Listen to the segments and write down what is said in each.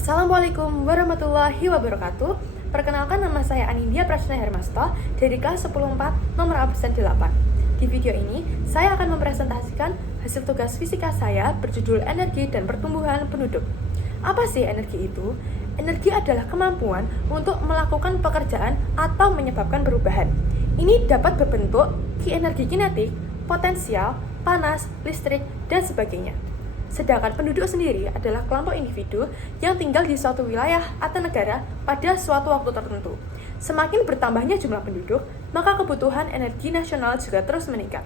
Assalamualaikum warahmatullahi wabarakatuh. Perkenalkan, nama saya Anindya Prasna Hermasto dari kelas 10-4 nomor absen 8. Di video ini, saya akan mempresentasikan hasil tugas fisika saya berjudul Energi dan Pertumbuhan Penduduk. Apa sih energi itu? Energi adalah kemampuan untuk melakukan pekerjaan atau menyebabkan perubahan. Ini dapat berbentuk energi kinetik, potensial, panas, listrik, dan sebagainya. Sedangkan penduduk sendiri adalah kelompok individu yang tinggal di suatu wilayah atau negara pada suatu waktu tertentu. Semakin bertambahnya jumlah penduduk, maka kebutuhan energi nasional juga terus meningkat.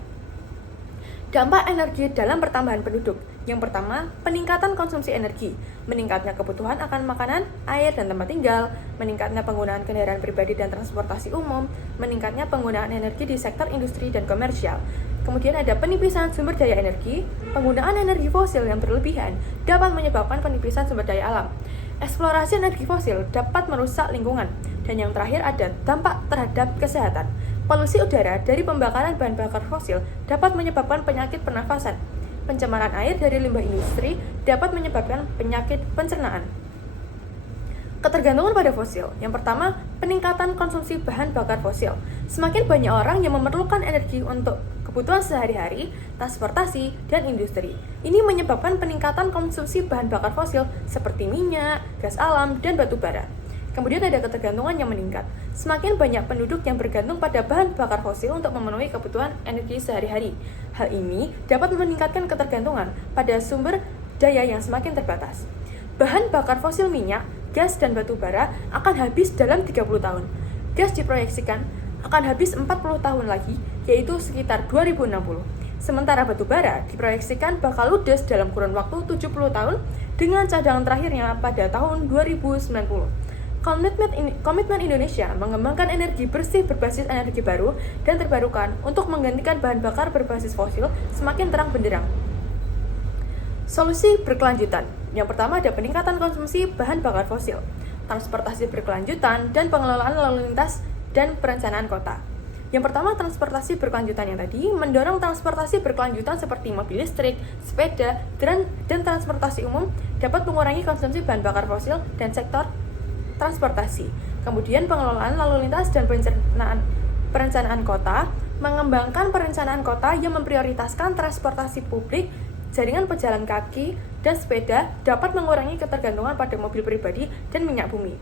Dampak energi dalam pertambahan penduduk. Yang pertama, peningkatan konsumsi energi, meningkatnya kebutuhan akan makanan, air, dan tempat tinggal, meningkatnya penggunaan kendaraan pribadi dan transportasi umum, meningkatnya penggunaan energi di sektor industri dan komersial. Kemudian ada penipisan sumber daya energi, penggunaan energi fosil yang berlebihan dapat menyebabkan penipisan sumber daya alam. Eksplorasi energi fosil dapat merusak lingkungan. Dan yang terakhir ada dampak terhadap kesehatan. Polusi udara dari pembakaran bahan bakar fosil dapat menyebabkan penyakit pernafasan. Pencemaran air dari limbah industri dapat menyebabkan penyakit pencernaan. Ketergantungan pada fosil. Yang pertama, peningkatan konsumsi bahan bakar fosil. Semakin banyak orang yang memerlukan energi untuk kebutuhan sehari-hari, transportasi, dan industri. Ini menyebabkan peningkatan konsumsi bahan bakar fosil seperti minyak, gas alam, dan batu bara. Kemudian ada ketergantungan yang meningkat. Semakin banyak penduduk yang bergantung pada bahan bakar fosil untuk memenuhi kebutuhan energi sehari-hari. Hal ini dapat meningkatkan ketergantungan pada sumber daya yang semakin terbatas. Bahan bakar fosil minyak, gas, dan batu bara akan habis dalam 30 tahun. Gas diproyeksikan akan habis 40 tahun lagi, yaitu sekitar 2060. Sementara batu bara diproyeksikan bakal ludes dalam kurun waktu 70 tahun dengan cadangan terakhirnya pada tahun 2090. Komitmen Indonesia mengembangkan energi bersih berbasis energi baru dan terbarukan untuk menggantikan bahan bakar berbasis fosil semakin terang benderang. Solusi berkelanjutan. Yang pertama ada peningkatan konsumsi bahan bakar fosil, transportasi berkelanjutan, dan pengelolaan lalu lintas dan perencanaan kota. Yang pertama, transportasi berkelanjutan yang tadi mendorong transportasi berkelanjutan seperti mobil listrik, sepeda, dan transportasi umum dapat mengurangi konsumsi bahan bakar fosil dan sektor transportasi. Kemudian pengelolaan lalu lintas dan perencanaan kota, mengembangkan perencanaan kota yang memprioritaskan transportasi publik, jaringan pejalan kaki, dan sepeda dapat mengurangi ketergantungan pada mobil pribadi dan minyak bumi.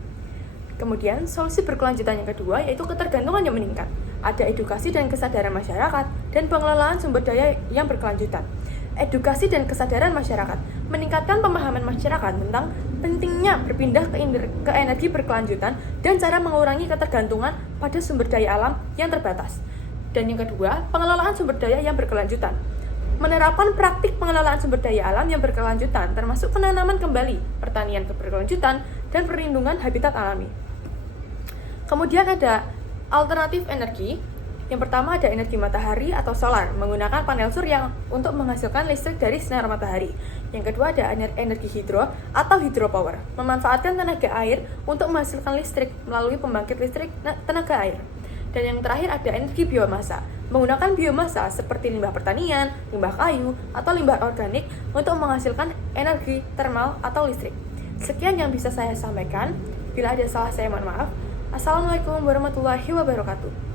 Kemudian solusi berkelanjutan yang kedua yaitu ketergantungan yang meningkat. Ada edukasi dan kesadaran masyarakat dan pengelolaan sumber daya yang berkelanjutan. Edukasi dan kesadaran masyarakat meningkatkan pemahaman masyarakat tentang pentingnya berpindah ke energi berkelanjutan dan cara mengurangi ketergantungan pada sumber daya alam yang terbatas. Dan yang kedua, pengelolaan sumber daya yang berkelanjutan. Menerapkan praktik pengelolaan sumber daya alam yang berkelanjutan termasuk penanaman kembali, pertanian berkelanjutan, dan perlindungan habitat alami. Kemudian ada alternatif energi. Yang pertama ada energi matahari atau solar, menggunakan panel surya untuk menghasilkan listrik dari sinar matahari. Yang kedua ada energi hidro atau hydropower, memanfaatkan tenaga air untuk menghasilkan listrik melalui pembangkit listrik tenaga air. Dan yang terakhir ada energi biomasa, menggunakan biomasa seperti limbah pertanian, limbah kayu, atau limbah organik untuk menghasilkan energi termal atau listrik. Sekian yang bisa saya sampaikan. Bila ada salah saya mohon maaf. Assalamualaikum warahmatullahi wabarakatuh.